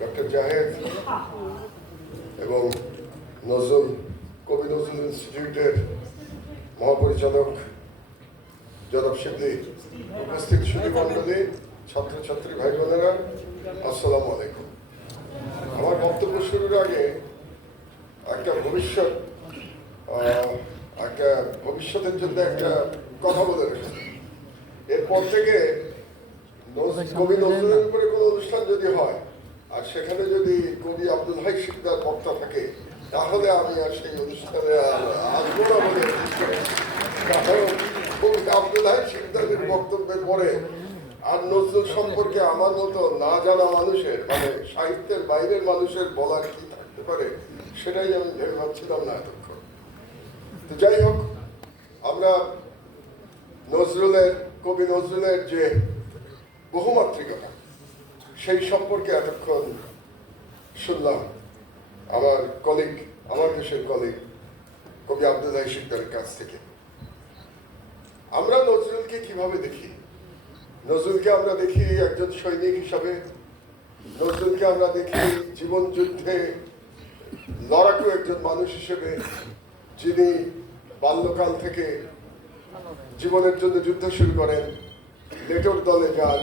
Doctor Zahed এবং নজরুল, কবি নজরুল ইনস্টিটিউটের মহাপরিচালক জনাব শিবলি উপস্থিত সুদী মণ্ডলী, ছাত্রছাত্রী ভাই বোনেরা আসসালামু আলাইকুম। আমার বক্তব্য শুরুর আগে একটা ভবিষ্যৎ একটা ভবিষ্যতের জন্য একটা কথা বলে রেখেছি এরপর থেকে কবি নজরুলের উপরে কোনো অনুষ্ঠান যদি হয় আর সেখানে যদি কবি আব্দুল হাই শিকদার বক্তা থাকে, তাহলে আমি আর সেই অনুষ্ঠানে আসব না বলে কারণ কবি আব্দুল হাই শিকদারের বক্তব্যের পরে আর নজরুল সম্পর্কে আমার মতো না জানা মানুষের মানে সাহিত্যের বাইরের মানুষের বলার কি থাকতে পারে, সেটাই আমি ভেবে ভাবছিলাম না এতক্ষণ। তো যাই হোক, আমরা নজরুলের, কবি নজরুলের যে বহুমাত্রিকতা সেই সম্পর্কে এতক্ষণ শুনলাম আমার কলিগ আমার দেশের কলিগ কবি আব্দুল শিকদারের কাছ থেকে। আমরা নজরুলকে কীভাবে দেখি? নজরুলকে আমরা দেখি একজন সৈনিক হিসাবে, নজরুলকে আমরা দেখি জীবন যুদ্ধে লড়াকু একজন মানুষ হিসেবে, যিনি বাল্যকাল থেকে জীবনের জন্য যুদ্ধ শুরু করেন লেটোর দলে যান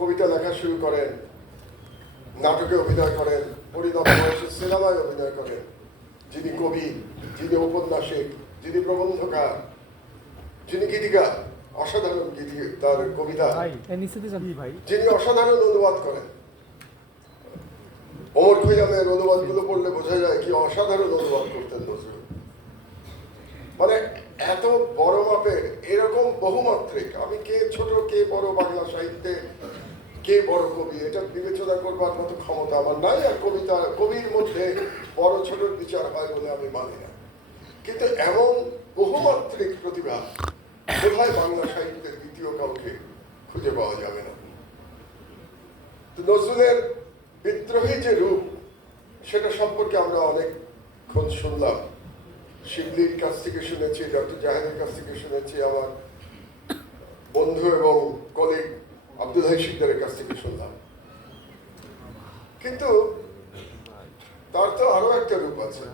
কবিতা লেখা শুরু করেন নাটকে অভিনয় করেন পরিণত বয়সে সিনেমায় অভিনয় করেন। যিনি কবি যিনি ঔপন্যাসিক যিনি প্রবন্ধকার যিনি গীতিকার অসাধারণ গীতি তার কবিতা। যিনি। অসাধারণ অনুবাদ করেন। অমর খৈয়ামের অনুবাদগুলো পড়লে বোঝা যায় কি অসাধারণ অনুবাদ করতেন নজরুল। মানে এত বড় মাপের এরকম বহুমাত্রিক আমি কে ছোট কে বড় বাংলা সাহিত্যে কে বড় কবি? এটা বিবেচনা করবার মতো ক্ষমতা আমার নাই, আর কবিতা, কবির মধ্যে বড় ছোট বিচার হয় বলে আমি মানি না। কিন্তু এমন বহুমাত্রিক প্রতিভা বোধহয় বাংলা সাহিত্যের দ্বিতীয় কাউকে খুঁজে পাওয়া যাবে না? তো নজরুলের বিদ্রোহী যে রূপ, সেটা সম্পর্কে আমরা অনেকক্ষণ শুনলাম। শিবলির কাছ থেকে শুনেছি, ডক্টর জাহেদের কাছ থেকে শুনেছি, আমার বন্ধু এবং কলিগ আব্দুল হাই শিকদারের কাছ থেকে শুনলাম। কিন্তু তার তো আরও একটা রূপ আছে।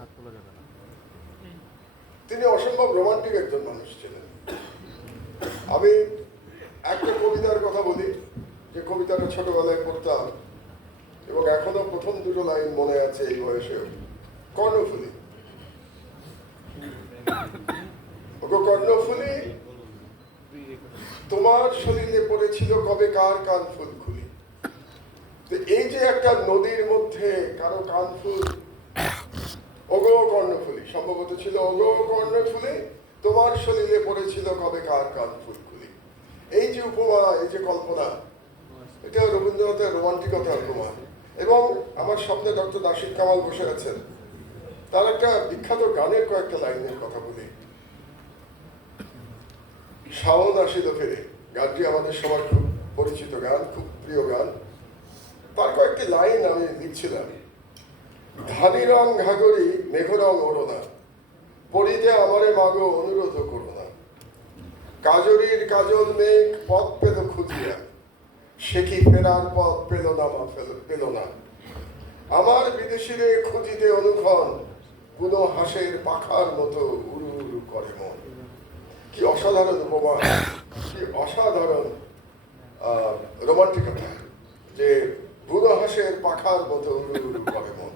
তিনি অসম্ভব রোমান্টিক একজন মানুষ ছিলেন। আমি একটা কবিতার কথা বলি, যে কবিতাটা ছোটবেলায় পড়তাম এবং এখনও প্রথম দুটো লাইন মনে আছে এই বয়সেও। কর্ণফুলি। ওগো কর্ণফুলি তোমার শরীরে পড়েছিল কবে কার কান ফুল খুলি? তো এই যে একটা নদীর মধ্যে কারও কান ফুল কর্ণফুলি সম্ভবত ছিল ওগো কর্ণফুলি তোমার শরীরে পড়েছিল কবে কার কান ফুল খুলি? এই যে উপমা, এই যে কল্পনা, এটা রবীন্দ্রনাথের রোমান্টিকতার প্রমাণ এবং আমার স্বপ্নে ডক্টর নাসির কামাল বসে আছেন। তার একটা বিখ্যাত গানের কয়েকটা লাইনের কথা বলি। শাওন আসিল ফেরে। গানটি আমাদের সবার খুব পরিচিত গান, খুব প্রিয় গান। তার কয়েকটি লাইন আমি লিখছিলাম। ধানি রং ঘাগরি মেঘ রং ওড়না পড়িতে আমারে মাগো অনুরোধ করো না। কাজরির কাজল মেঘ পথ পেল খুঁজিয়া, সে কি ফেরার পথ পেল না, মা পেল না। আমার বিদেশিরে খুঁজিতে অনুক্ষণ কোন হাঁসের পাখার মতো উড়ু উড়ু করে মন। কি অসাধারণ উপমা, কি অসাধারণ রোমান্টিকতা যে বুনো হাঁসের পাখার মতো উড়ু করে মন।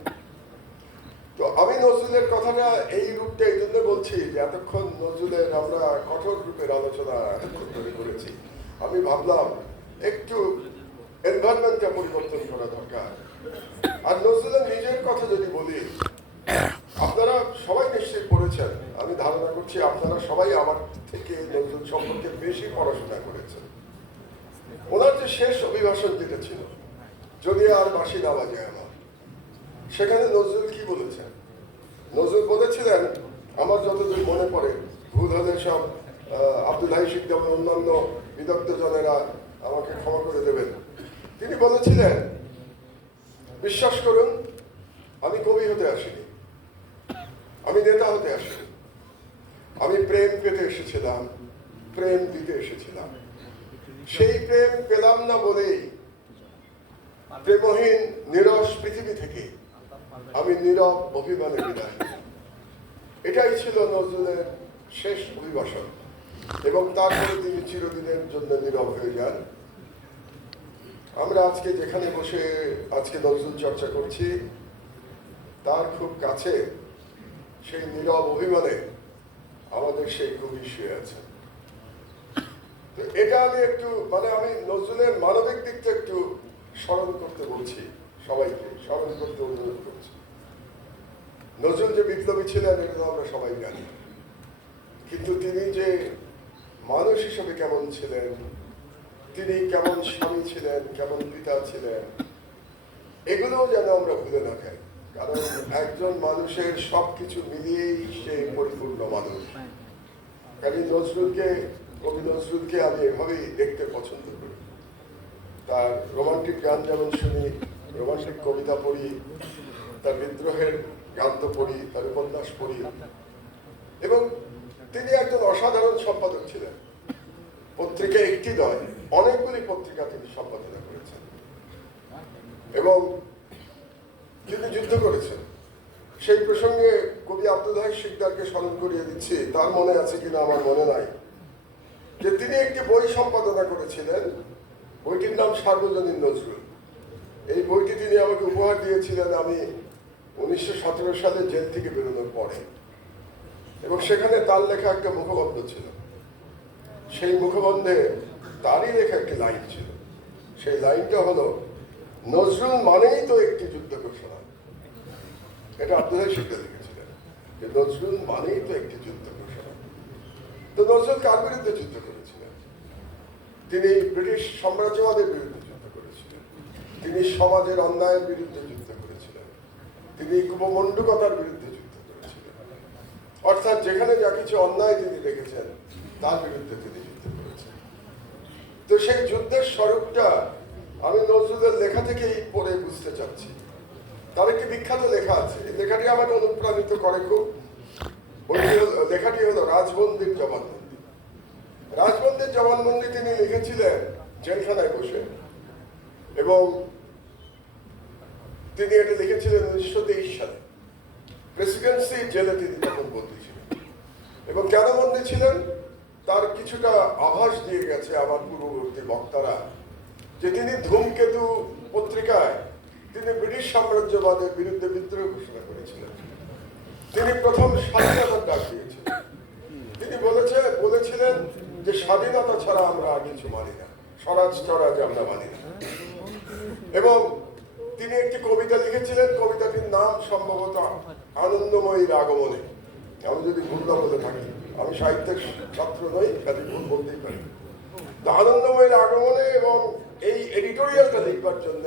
তো আমি নজরুলের কথাটা এই রূপটা এই জন্য বলছি যে এতক্ষণ নজরুলের আমরা কঠোর রূপের আলোচনা এতক্ষণ ধরে করেছি। আমি ভাবলাম একটু এনভায়রনমেন্টটা পরিবর্তন করা দরকার। আর নজরুলের নিজের কথা যদি বলি আপনারা সবাই নিশ্চয়ই পড়েছেন আমি ধারণা করছি আপনারা সবাই আমার থেকে নজরুল সম্পর্কে বেশি পড়াশোনা করেছেন। ওনার যে শেষ অভিভাষণ যেটা ছিল, যদি আর বাসি না বাজে আমার সেখানে নজরুল কি বলেছেন? নজরুল বলেছিলেন, আমার যতদূর মনে পড়ে, ভুল হলে সব আব্দুল হাই শিকদার এবং অন্যান্য বিদগ্ধ জনেরা আমাকে ক্ষমা করে দেবেন। তিনি বলেছিলেন, বিশ্বাস করুন, আমি কবি হতে আসিনি। আমি নেতা হতে আসিনি। আমি প্রেম পেতে এসেছিলাম, প্রেম দিতে এসেছিলাম। সেই প্রেম পেলাম না বলেই প্রেমহীন, নিরস পৃথিবী থেকে আমি নীরব অভিমানে বিদায় এটাই ছিল নজরুলের শেষ অভিবাসন এবং তারপরে তিনি চিরদিনের জন্য নীরব হয়ে যান। আমরা আজকে যেখানে বসে আজকে নজরুল চর্চা করছি, তার খুব কাছে সেই নীরব অভিমানে আমাদের সেই কবি শুয়ে আছেন। তো এটা আমি একটু মানে আমি নজরুলের মানবিক দিকটা একটু স্মরণ করতে বলছি সবাইকে, স্মরণ করতে অনুরোধ করছি। নজরুল যে বিপ্লবী ছিলেন এটা তো আমরা সবাই জানি। কিন্তু তিনি যে মানুষ হিসেবে কেমন ছিলেন, তিনি কেমন স্বামী ছিলেন, কেমন পিতা ছিলেন, এগুলোও যেন আমরা ভুলে না খাই কারণ একজন মানুষের সবকিছু মিলিয়েই সে পরিপূর্ণ মানুষ। কাজী নজরুলকে, কবি নজরুলকে আমি এভাবেই দেখতে পছন্দ করি। তার রোমান্টিক গান যেমন শুনি, রোমান্টিক কবিতা পড়ি, তার বিদ্রোহের গান তো পড়ি, তার উপন্যাস পড়ি। এবং তিনি একজন অসাধারণ সম্পাদক ছিলেন। পত্রিকা একটি নয়, অনেকগুলি পত্রিকা তিনি সম্পাদনা করেছেন। এবং তিনি যুদ্ধ করেছেন, সেই প্রসঙ্গে কবি আব্দুল হাই শিকদারকে স্মরণ করিয়ে দিচ্ছি, তার মনে আছে কিনা আমার মনে নাই। যে তিনি একটি বই সম্পাদনা করেছিলেন, বইটির নাম সার্বজনীন নজরুল। এই বইটি তিনি আমাকে উপহার দিয়েছিলেন আমি উনিশশো সতেরো সালে জেল থেকে বেরোনোর পরে। এবং সেখানে তার লেখা একটা মুখবন্ধ ছিল। সেই মুখবন্ধে তারই লেখা একটি লাইন ছিল। সেই লাইনটা হলো, নজরুল মানেই তো একটি যুদ্ধ ঘোষণা। এটা আপনাদের শিখে লিখেছিলেন যে নজরুল মানেই তো একটি যুদ্ধ ঘোষণা তো নজরুল কার বিরুদ্ধে যুদ্ধ করেছিলেন? তিনি ব্রিটিশ সাম্রাজ্যবাদের বিরুদ্ধে যুদ্ধ করেছিলেন। তিনি সমাজের অন্যায়ের বিরুদ্ধে যুদ্ধ করেছিলেন। তিনি কুপমণ্ডুকতার বিরুদ্ধে যুদ্ধ করেছিলেন। অর্থাৎ যেখানে যা কিছু অন্যায় তিনি দেখেছেন, তার বিরুদ্ধে তিনি যুদ্ধ করেছেন। তো সেই যুদ্ধের স্বরূপটা আমি নজরুলের লেখা থেকেই পড়ে বুঝতে চাচ্ছি। তার একটি বিখ্যাত লেখা আছে? এই লেখাটি আমাকে অনুপ্রাণিত করে খুব। হলো- লেখাটি হলো রাজবন্দির জবানবন্দি। রাজবন্দির জবানবন্দি তিনি লিখেছিলেন জেলখানায় বসে। এবং তিনি এটা লিখেছিলেন উনিশশো তেইশ সালে। প্রেসিডেন্সি জেলে তিনি তখন বন্দী ছিলেন। এবং কেন বন্দী ছিলেন? তার কিছুটা আভাস দিয়ে গেছে আমার পূর্ববর্তী বক্তারা, যে তিনি ধূমকেতু পত্রিকায় তিনি ব্রিটিশ সাম্রাজ্যবাদের বিরুদ্ধে বিদ্রোহ ঘোষণা করেছিলেন। তিনি প্রথম স্বাধীনতার ডাক দিয়েছিলেন। তিনি বলেছে, বলেছিলেন যে স্বাধীনতা ছাড়া আমরা আর কিছু মানি না। স্বরাজ স্বরাজ আমরা মানি না। এবং তিনি একটি কবিতা লিখেছিলেন। কবিতাটির নাম সম্ভবত আনন্দময়ীর আগমনে। আমি যদি ভুল না বলে থাকি, আমি সাহিত্যের ছাত্র নই কাজে ভুল বলতেই পারি। আনন্দময়ীর আগমনে এবং এই এডিটোরিয়ালটা লিখবার জন্য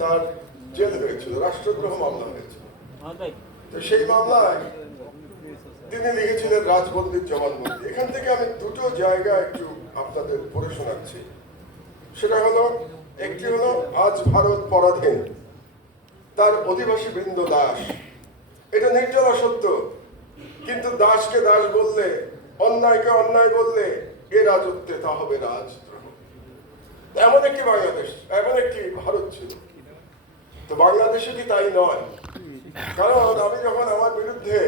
তার জেল হয়েছিল রাষ্ট্রদ্রোহ মামলা হয়েছিল। তো সেই মামলায় তিনি লিখেছিলেন রাজবন্দির জবানবন্দি এখান থেকে আমি দুটো জায়গা একটু আপনাদের পড়ে শোনাচ্ছি। সেটা হলো একটি হলো আজ ভারত পরাধীন। তার অধিবাসী বৃন্দ দাস। এটা নির্জলা সত্য। কিন্তু দাসকে দাস বললে অন্যায়কে অন্যায় বললে এ রাজত্বে তা হবে রাজদ্রোহ। এমন একটি বাংলাদেশ এমন একটি ভারত ছিল। তো বাংলাদেশে কি তাই নয়? কারণ আমি যখন আমার বিরুদ্ধে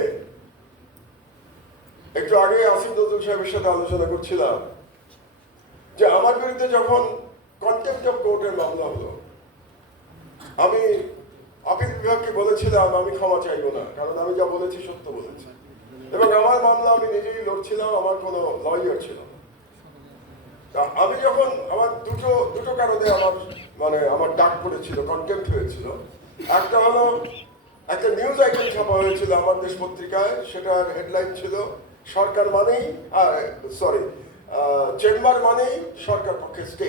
একটু আগে আসিফ নজরুল সাহেবের সাথে আলোচনা করছিলাম, যে আমার বিরুদ্ধে যখন কন্টেম্পট অফ কোর্টের মামলা হলো, আমি আপিল বিভাগকে বলেছিলাম, আমি ক্ষমা চাইব না, কারণ আমি যা বলেছি সত্য বলেছি। এবং আমার মামলা আমি নিজেই লড়ছিলাম, আমার কোনো লয়ার ছিল আমি যখন আমার দুটো দুটো কারণে আমার মানে আমার ডাক পড়েছিল কন্টেম্প হয়েছিল। একটা হলো, একটা নিউজ আইটেম ছাপা হয়েছিল আমার দেশ পত্রিকায়, সেটার হেডলাইন ছিল, সরকার মানেই আর সরি চেম্বার মানেই সরকার পক্ষে স্টে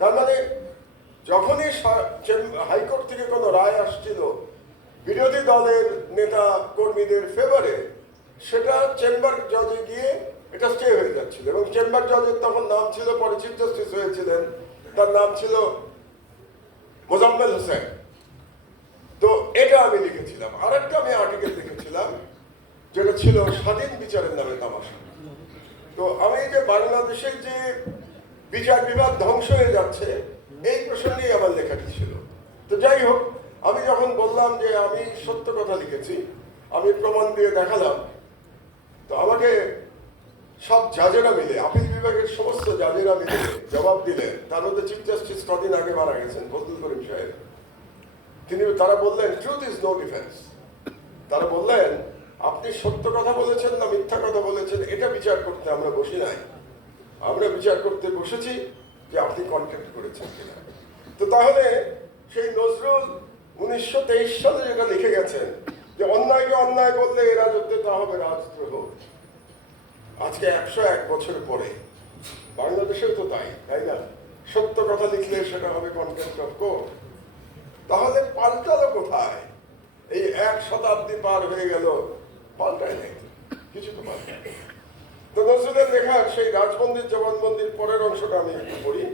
তার মানে যখনই হাইকোর্ট থেকে কোনো রায় আসছিল, বিরোধী দলের নেতা কর্মীদের ফেভারে সেটা চেম্বার জজে গিয়ে এটা স্টে হয়ে যাচ্ছিল? এবং চেম্বার জজের তখন নাম ছিল পরে চিফ জাস্টিস হয়েছিলেন। তার নাম ছিল মোজাম্মেল হোসেন। তো এটা আমি লিখেছিলাম। আর একটা আমি আর্টিকেল লিখেছিলাম, যেটা ছিল স্বাধীন বিচারের নামে তামাশা। তো আমি যে বাংলাদেশের যে বিচার বিভাগ ধ্বংস হয়ে যাচ্ছে, এই প্রসঙ্গেই আমার লেখাটি ছিল। তো যাই হোক, আমি যখন বললাম যে আমি সত্য কথা লিখেছি, আমি প্রমাণ দিয়ে দেখালাম, তো আমাকে সব জাজেরা মিলে, আপিল বিভাগের সমস্ত জাজেরা মিলে জবাব দিলেন। তার মধ্যে চিফ জাস্টিস কদিন আগে মারা গেছেন, ফজলুল করিম সাহেব। তিনি, তারা বললেন ট্রুথ ইজ নো ডিফেন্স তারা বললেন, আপনি সত্য কথা বলেছেন না মিথ্যা কথা বলেছেন, এটা বিচার করতে আমরা বসি নাই। আমরা বিচার করতে বসেছি যে আপনি কন্ট্যাক্ট করেছেন কিনা। তো তাহলে সেই নজরুল উনিশশো তেইশ সালে যেটা লিখে গেছেন যে, অন্যায়কে অন্যায় বললে এ রাজত্বে তা হবে রাজদ্রোহ। আজকে একশো এক বছর পরে বাংলাদেশেও তো তাই তাই না? সত্য কথা লিখলে সেটা হবে কন্টেন্ট অফ কোর্ট তাহলে পাল্টালো কোথায়? এই এক শতাব্দী পার হয়ে গেল, পাল্টায় নাই কিছু তো পাল্টায়। তো নজরুলের লেখার সেই রাজমন্দির জবানবন্দির পরের অংশটা আমি একটু পড়ি।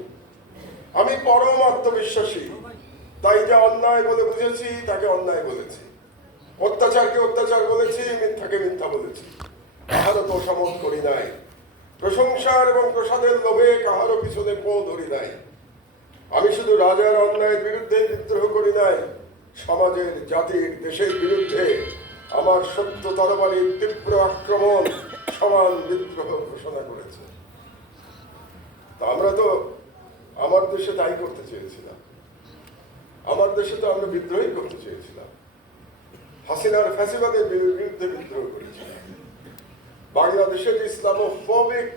আমি পরম আত্মবিশ্বাসী, তাই যা অন্যায় বলে বুঝেছি, তাকে অন্যায় বলেছি। অত্যাচারকে অত্যাচার বলেছি, মিথ্যাকে মিথ্যা বলেছি। কাহারও তোষামত করি নাই। প্রশংসার এবং প্রসাদের লোভে কাহারও পিছনে পো ধরি নাই। আমি শুধু রাজার অন্যায়ের বিরুদ্ধে বিদ্রোহ করি নাই, সমাজের জাতির দেশের বিরুদ্ধে আমার সত্য তরবারির তীব্র আক্রমণ সমান বিদ্রোহ ঘোষণা করেছে। তা আমরা তো আমার দেশে তাই করতে চেয়েছিলাম। আমার দেশে তো আমরা বিদ্রোহী করতে চেয়েছিলাম। হাসিনার ফ্যাসিবাদের বিরুদ্ধে বিদ্রোহ করেছিলাম। বাংলাদেশে যে ইসলামোফোবিক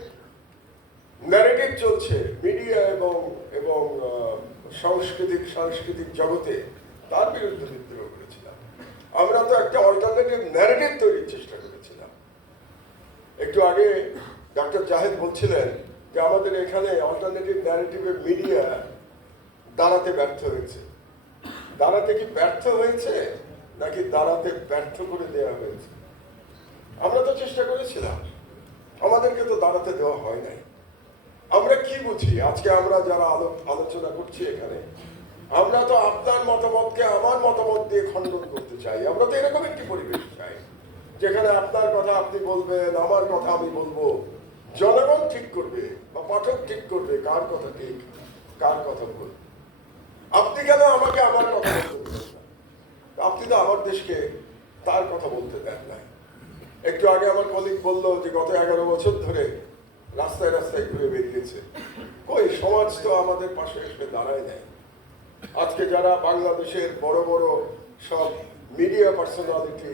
ন্যারেটিভ চলছে মিডিয়া এবং এবং সাংস্কৃতিক সাংস্কৃতিক জগতে, তার বিরুদ্ধে বিদ্রোহ করেছিলাম। আমরা তো একটা অল্টারনেটিভ ন্যারেটিভ তৈরির চেষ্টা করেছিলাম। একটু আগে ডক্টর জাহেদ বলছিলেন যে আমাদের এখানে অল্টারনেটিভ ন্যারেটিভের মিডিয়া দাঁড়াতে ব্যর্থ হয়েছে। দাঁড়াতে কি ব্যর্থ হয়েছে? নাকি দাঁড়াতে ব্যর্থ করে দেওয়া হয়েছে? আমরা তো চেষ্টা করেছিলাম। আমাদেরকে তো দাঁড়াতে দেওয়া হয় নাই। আমরা কি বুঝি? আজকে আমরা যারা আলো- আলোচনা করছি এখানে, আমরা তো আপনার মতামতকে আমার মতামত দিয়ে খণ্ডন করতে চাই। আমরা তো এরকম একটি পরিবেশ চাই, যেখানে আপনার কথা আপনি বলবেন, আমার কথা আমি বলব। জনগণ ঠিক করবে বা পাঠক ঠিক করবে কার কথা ঠিক, কার কথা ভুল। আপনি কেন আমাকে আমার কথা বলতে আপনি তো আমার দেশকে তার কথা বলতে দেন নাই। একটু আগে আমার কলিগ বলল যে গত এগারো বছর ধরে রাস্তায় রাস্তায় ঘুরে বেরিয়েছে। কই, সমাজ তো আমাদের পাশে এসে দাঁড়ায় নাই। আজকে যারা বাংলাদেশের বড় বড় সব মিডিয়া পার্সোনালিটি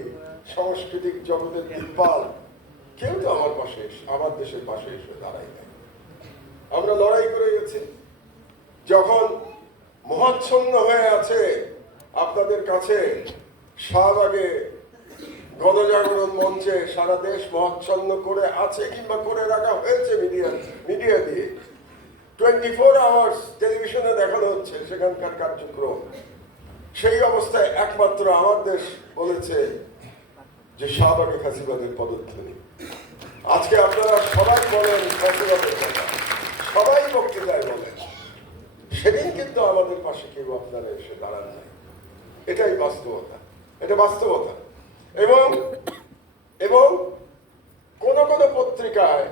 সাংস্কৃতিক জগতের দিকপাল কেউ তো আমার পাশে আমার দেশের পাশে এসে দাঁড়ায় নাই। আমরা লড়াই করে গেছি। যখন মহাচ্ছন্ন হয়ে আছে আপনাদের কাছে শাহবাগে গণজাগরণ মঞ্চে সারা দেশ মহাচ্ছন্ন করে আছে কিংবা করে রাখা হয়েছে মিডিয়া মিডিয়া দিয়ে। টোয়েন্টি ফোর আওয়ার্স টেলিভিশনে দেখানো হচ্ছে সেখানকার কার্যক্রম। সেই অবস্থায় একমাত্র আমার দেশ বলেছে যে শাহবাগে ফাঁসিবাদের পদধ্বনি। আজকে আপনারা সবাই বলেন ফাঁসিবাদের কথা। সবাই বক্তৃতায় বলেন। সেদিন কিন্তু আমাদের পাশে কেউ আপনারা এসে দাঁড়ান নাই। এটাই বাস্তবতা। এটা বাস্তবতা। এবং এবং কোন কোন পত্রিকায়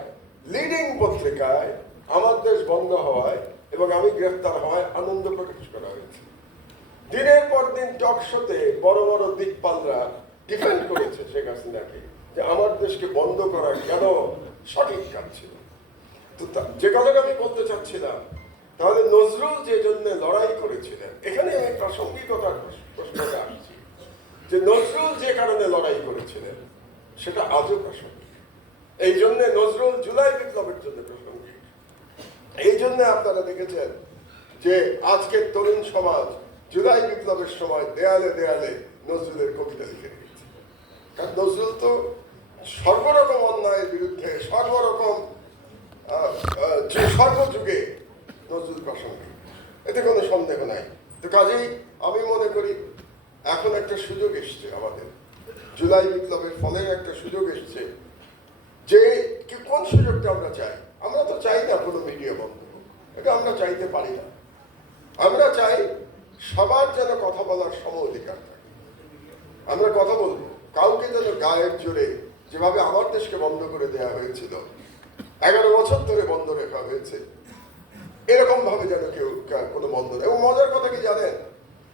লিডিং পত্রিকায় আমার দেশ বন্ধ হওয়ায় এবং আমি গ্রেফতার হওয়ায় আনন্দ প্রকাশ করা হয়েছে। দিনের পর দিন টক শোতে বড় বড় দিকপালরা ডিফেন্ড করেছে শেখ হাসিনাকে যে আমার দেশকে বন্ধ করা কেন সঠিক কাজ ছিল। তো যে কথাটা আমি বলতে চাচ্ছিলাম, তাহলে নজরুল যে জন্য লড়াই করেছিলেন, এখানে আমি প্রাসঙ্গিকতার প্রশ্নটা আসছি। যে নজরুল যে কারণে লড়াই করেছিলেন, সেটা আজও প্রাসঙ্গিক। এই জন্য নজরুল জুলাই বিপ্লবের জন্য প্রাসঙ্গিক। এই জন্য আপনারা দেখেছেন যে আজকের তরুণ সমাজ জুলাই বিপ্লবের সময় দেয়ালে দেয়ালে নজরুলের কবিতা লিখে রেখেছে। কারণ নজরুল তো সর্বরকম অন্যায়ের বিরুদ্ধে, সর্বরকম সর্বযুগে নজরুল প্রাসঙ্গিক। এতে কোনো সন্দেহ নাই। তো কাজেই আমি মনে করি এখন একটা সুযোগ এসছে আমাদের। জুলাই বিপ্লবের ফলে একটা সুযোগ এসছে। যে কি কোন সুযোগটা আমরা চাই? আমরা তো চাই না কোনো মিডিয়া বন্ধ এটা আমরা চাইতে পারি না। আমরা চাই সবার যেন কথা বলার সম অধিকার থাকে। আমরা কথা বলব। কাউকে যেন গায়ের জোরে যেভাবে আমার দেশকে বন্ধ করে দেওয়া হয়েছিল, এগারো বছর ধরে বন্ধ রাখা হয়েছে এরকম ভাবে যেন কেউ কোনো বন্ধ এবং মজার কথা কি জানেন?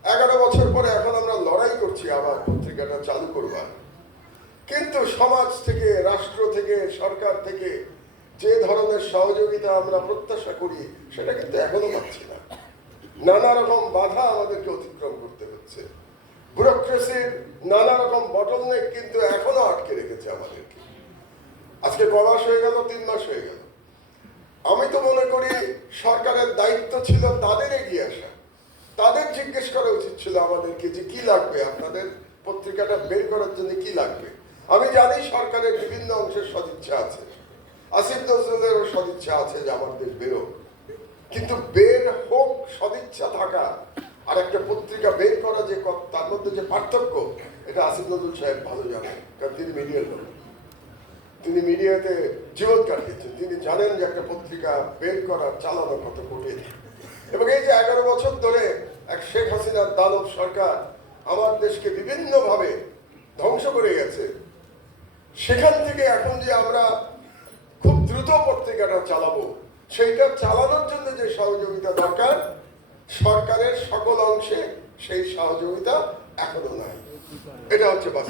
এগারো বছর পরে এখন আমরা লড়াই করছি আবার পত্রিকাটা চালু করবার। কিন্তু সমাজ থেকে, রাষ্ট্র থেকে, সরকার থেকে যে ধরনের সহযোগিতা আমরা প্রত্যাশা করি, সেটা কিন্তু এখনও পাচ্ছি না। নানা রকম বাধা আমাদেরকে অতিক্রম করতে হচ্ছে। ব্যুরোক্রেসির নানা রকম বটলনেক কিন্তু এখনও আটকে রেখেছে আমাদেরকে। আজকে ক মাস হয়ে গেল, তিন মাস হয়ে গেল। আমি তো মনে করি সরকারের দায়িত্ব ছিল তাদের এগিয়ে আসা। তাদের জিজ্ঞেস করা উচিত ছিল আমাদেরকে যে কি লাগবে, আপনাদের পত্রিকাটা বের করার জন্য কি লাগবে? আমি জানি সরকারের বিভিন্ন অংশের সদিচ্ছা আছে। আসিফ নজরুলেরও সদিচ্ছা আছে যে আমার দেশ বেরো কিন্তু বের হোক, সদিচ্ছা থাকা আর একটা পত্রিকা বের করা যে তার মধ্যে যে পার্থক্য, এটা আসিফ নজরুল সাহেব ভালো জানেন, কারণ তিনি মিডিয়ার লোক। তিনি মিডিয়াতে জীবন কাটিয়েছেন। তিনি জানেন যে একটা পত্রিকা বের করা চালানো কত কঠিন। এবং এই যে এগারো বছর ধরে এক শেখ হাসিনার দানব সরকার আমার দেশকে বিভিন্নভাবে ধ্বংস করে গেছে, সেখান থেকে এখন যে আমরা খুব দ্রুত পত্রিকাটা চালাবো, সেইটা চালানোর জন্য যে সহযোগিতা দরকার, সরকারের সকল অংশে সেই সহযোগিতা এখনও নাই। এটা হচ্ছে বাস্তব।